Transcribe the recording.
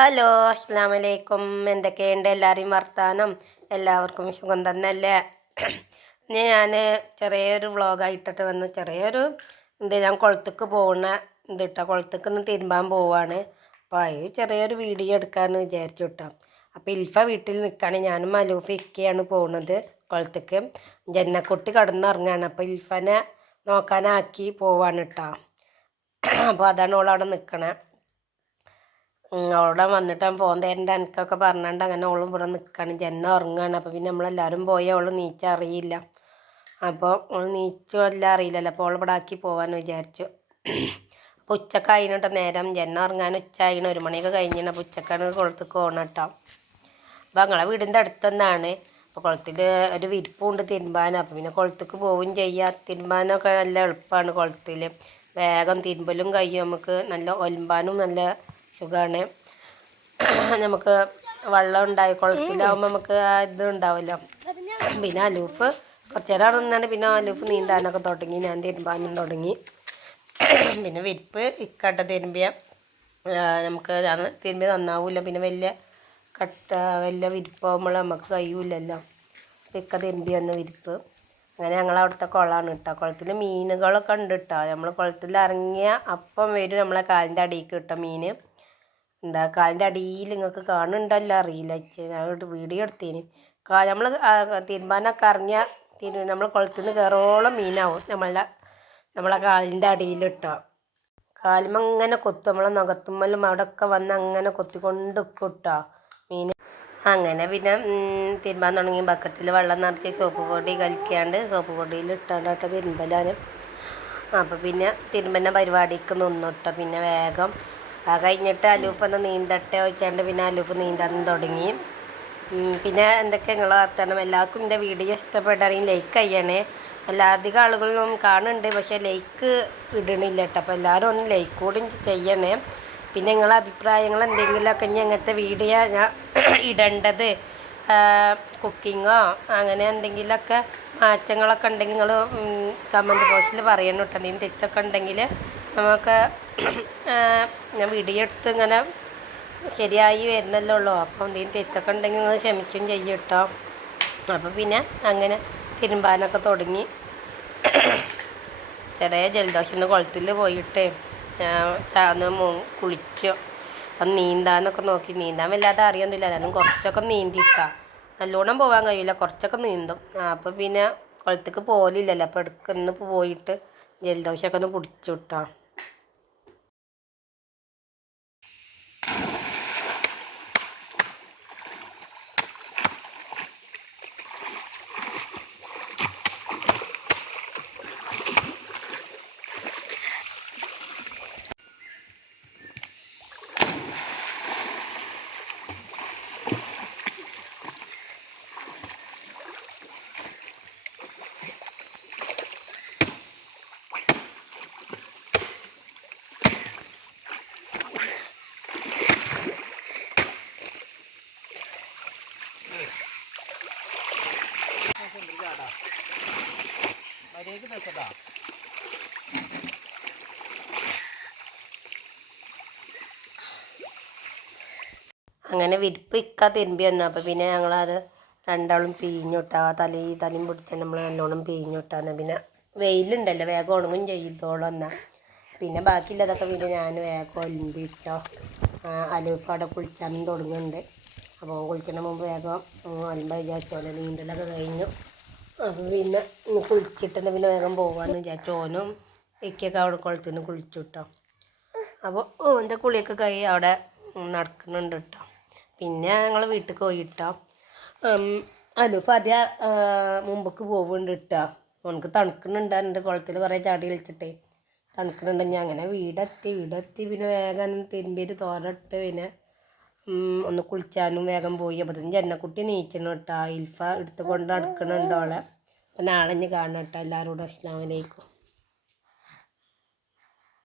Hello, അസ്സലാമു അലൈക്കും. എന്തൊക്കെയുണ്ട് എല്ലാവരെയും വർത്താനം? എല്ലാവർക്കും സുഖം തന്നെയല്ലേ? ഞാൻ ചെറിയൊരു വ്ളോഗായിട്ടിട്ട് വന്ന് ഞാൻ കുളത്തേക്ക് പോകുന്ന കുളത്തേക്ക് ഒന്ന് തിരുമ്പാൻ പോവാണ്. അപ്പോൾ അത് ചെറിയൊരു വീഡിയോ എടുക്കാമെന്ന് വിചാരിച്ചു കേട്ടോ. അപ്പോൾ ഇൽഫ വീട്ടിൽ നിൽക്കുകയാണ്, ഞാനും മലൂഫ് ഇക്കയാണ് പോകുന്നത് കുളത്തേക്ക്. ജന്നക്കുട്ടി കടന്നുറങ്ങുകയാണ്, അപ്പോൾ ഇൽഫനെ നോക്കാനാക്കി പോവാണ് കേട്ടോ. അപ്പോൾ അതാണ് ഓളവിടെ നിൽക്കണേ. അവിടെ വന്നിട്ട് ഫോൺ തരേണ്ട എനിക്കൊക്കെ പറഞ്ഞിട്ട് അങ്ങനെ ഓളും ഇവിടെ നിൽക്കുകയാണ്. ജന്ന ഉറങ്ങുകയാണ്. അപ്പോൾ പിന്നെ നമ്മളെല്ലാവരും പോയി അവൾ നീച്ചറിയില്ല. അപ്പോൾ ഓൾ നീച്ചെല്ലാം അറിയില്ലല്ലോ. അപ്പോൾ ഓൾ ഇവിടെ ആക്കി പോകാമെന്ന് വിചാരിച്ചു. അപ്പോൾ ഉച്ചക്ക് ആയിട്ടോ നേരം. ജന്ന ഉറങ്ങാൻ ഉച്ചയായിന്, 1 മണിയൊക്കെ കഴിഞ്ഞിട്ട്. അപ്പോൾ ഉച്ചക്കാണ് കുളത്തേക്ക് പോകണം കേട്ടോ. അപ്പോൾ ഞങ്ങളെ വീടിൻ്റെ അടുത്ത് തന്നെയാണ്. അപ്പോൾ കുളത്തിൽ ഒരു വിരിപ്പുണ്ട് തിരുമ്പാൻ. അപ്പോൾ പിന്നെ കുളത്തേക്ക് പോവുകയും ചെയ്യാം. തിരുമ്പാനൊക്കെ നല്ല എളുപ്പമാണ് കുളത്തിൽ. വേഗം തിരുമ്പലും കഴിയും, നമുക്ക് നല്ല ഒലമ്പാനും നല്ല സുഖമാണ്. നമുക്ക് വെള്ളം ഉണ്ടായി കുളത്തിലാവുമ്പോൾ നമുക്ക് ഇത് ഉണ്ടാവുമല്ലോ. പിന്നെ അലൂഫ് കുറച്ച് നേരം നിന്നാണ്. പിന്നെ അലൂഫ് നീന്താനൊക്കെ തുടങ്ങി, ഞാൻ തിരുമ്പാനും തുടങ്ങി. പിന്നെ വിരിപ്പ് ഇക്കട്ട തിരുമ്പിയ നമുക്ക് തിരുമ്പി നന്നാവില്ല. പിന്നെ വലിയ വിരിപ്പാകുമ്പോൾ നമുക്ക് കഴിയില്ലല്ലോ. ഇക്ക തിരുമ്പി വന്ന വിരിപ്പ്. അങ്ങനെ ഞങ്ങളവിടുത്തെ കുളമാണ് കേട്ടോ. കുളത്തിൽ മീനുകളൊക്കെ ഉണ്ട് കേട്ടോ. നമ്മൾ കുളത്തിൽ ഇറങ്ങിയ അപ്പം വരും നമ്മളെ കാലിൻ്റെ അടിയിലേക്ക് കിട്ടുക മീൻ. കാലിൻ്റെ അടിയിൽ നിങ്ങൾക്ക് കാണുന്നുണ്ടല്ലോ അറിയില്ല. ഞാൻ വീഡിയോ എടുത്തീന്. നമ്മൾ തിരുമ്പാനൊക്കെ ഇറങ്ങിയ നമ്മൾ കുളത്തിൽ നിന്ന് കയറോളം മീനാവും നമ്മളെ കാലിൻ്റെ അടിയിൽ ഇട്ടോ. കാലുമ്മ അങ്ങനെ കൊത്തും, നമ്മളെ നഖത്തുമ്മലും അവിടെയൊക്കെ വന്ന് അങ്ങനെ കൊത്തിക്കൊണ്ട് കിട്ടോ മീൻ. അങ്ങനെ പിന്നെ തിരുമ്പാൻ തുടങ്ങി. ബക്കറ്റിൽ വെള്ളം നിറച്ച് സോപ്പ് പൊടി കലക്കിയാണ്ട് സോപ്പ് പൊടിയിൽ ഇട്ടാണ്ടോട്ട് തിരുമ്പലാണ്. അപ്പോൾ പിന്നെ തിരുമ്പന്ന പരിപാടിക്ക് നിന്നിട്ടോ. പിന്നെ വേഗം കഴിഞ്ഞിട്ട് അലൂഫ് ഒന്ന് നീന്തട്ടെ വെച്ചാണ്ട് പിന്നെ അലൂഫ് നീന്താൻ തുടങ്ങി. പിന്നെ എന്തൊക്കെ നിങ്ങളെ വർത്തമാനം? എല്ലാവർക്കും എൻ്റെ വീഡിയോ ഇഷ്ടപ്പെടുകയാണെങ്കിൽ ലൈക്ക് ചെയ്യണേ. അധികം ആളുകളും കാണുന്നുണ്ട്, പക്ഷേ ലൈക്ക് ഇടണില്ല കേട്ടോ. അപ്പോൾ എല്ലാവരും ഒന്ന് ലൈക്ക് കൂടി ചെയ്യണേ. പിന്നെ നിങ്ങളെ അഭിപ്രായങ്ങൾ എന്തെങ്കിലുമൊക്കെ ഇനി അങ്ങനത്തെ വീഡിയോ ഞാൻ ഇടേണ്ടത്, കുക്കിങ്ങോ അങ്ങനെ എന്തെങ്കിലുമൊക്കെ മാറ്റങ്ങളൊക്കെ ഉണ്ടെങ്കിൽ നിങ്ങൾ കമൻറ്റ് ബോക്സിൽ പറയണം കേട്ടോ. എന്തെങ്കിലും തെറ്റൊക്കെ ഉണ്ടെങ്കിൽ നമുക്ക് ഞാൻ വീഡിയോ എടുത്ത് ഇങ്ങനെ ശരിയായി വരുന്നല്ലേ ഉള്ളൂ. അപ്പോൾ എന്തെങ്കിലും തെറ്റൊക്കെ ഉണ്ടെങ്കിൽ നിങ്ങൾ ക്ഷമിച്ചും ചെയ്യും കേട്ടോ. അപ്പോൾ പിന്നെ അങ്ങനെ തിരുമ്പാനൊക്കെ തുടങ്ങി. ചെറിയ ജലദോഷം കുളത്തിൽ പോയിട്ട് കുളിച്ചു. അപ്പം നീന്താനൊക്കെ നോക്കി. നീന്താൻ വല്ലാതെ അറിയൊന്നുമില്ല. ഞാനും കുറച്ചൊക്കെ നീന്തിയിട്ടാണ്. നല്ലോണം പോകാൻ കഴിയില്ല, കുറച്ചൊക്കെ നീന്തും. അപ്പോൾ പിന്നെ കുളത്തേക്ക് പോലില്ലല്ലോ. അപ്പോൾ ഇന്ന് പോയിട്ട് ജലദോഷമൊക്കെ ഒന്ന് പിടിച്ചു കിട്ടാം. അങ്ങനെ വിരിപ്പ് ഇക്ക തിരുമ്പി വന്നു. അപ്പോൾ പിന്നെ ഞങ്ങളത് രണ്ടാളും പിഴിഞ്ഞിട്ടാ. തലയും പിടിച്ചാൽ നമ്മൾ നല്ലോണം പിഴിഞ്ഞിട്ടാണ്. പിന്നെ വെയിലുണ്ടല്ലോ, വേഗം ഉണങ്ങും ചെയ്തോളം എന്നാൽ. പിന്നെ ബാക്കിയുള്ളതൊക്കെ പിന്നെ ഞാൻ വേഗം ഒലിമ്പിട്ടോ. അലൂഫ് അവിടെ കുളിച്ചാനും തുടങ്ങുന്നുണ്ട്. അപ്പോൾ കുളിക്കുന്ന മുമ്പ് വേഗം ഒലമ്പ വിചാരിച്ചോലെ. നീന്തലൊക്കെ കഴിഞ്ഞു. അപ്പോൾ പിന്നെ കുളിച്ചിട്ടുണ്ട്. പിന്നെ വേഗം പോകാമെന്ന് വിചാരിച്ചു. ഓനും ഇക്കൊക്കെ അവിടെ കുളത്തിൽ നിന്ന് കുളിച്ചു കേട്ടോ. അപ്പോൾ ഓൻ്റെ കുളിയൊക്കെ കഴിഞ്ഞ് അവിടെ നടക്കുന്നുണ്ട് കേട്ടോ. പിന്നെ ഞങ്ങൾ വീട്ടിലേക്ക് പോയി കേട്ടോ. അലൂഫ് മുമ്പക്ക് പോകുന്നുണ്ട് കേട്ടോ. ഓനക്ക് തണുക്കുന്നുണ്ട്. എൻ്റെ കുളത്തിൽ കുറേ ചാടി കളിച്ചിട്ടേ തണുക്കുന്നുണ്ട്. ഞാൻ അങ്ങനെ വീടെത്തി പിന്നെ വേഗം തിരുമ്പിയിട്ട് തോരട്ട് പിന്നെ ഒന്ന് കുളിച്ചാനും വേഗം പോയി. അപ്പോൾ ജന്നക്കുട്ടി നീക്കണം കേട്ടോ. ഇൽഫ എടുത്തുകൊണ്ട് നടക്കണുണ്ട് അവളെ. അപ്പോൾ നാളെ കാണാം കേട്ടോ. എല്ലാവരോടും അസ്സലാമു അലൈക്കും.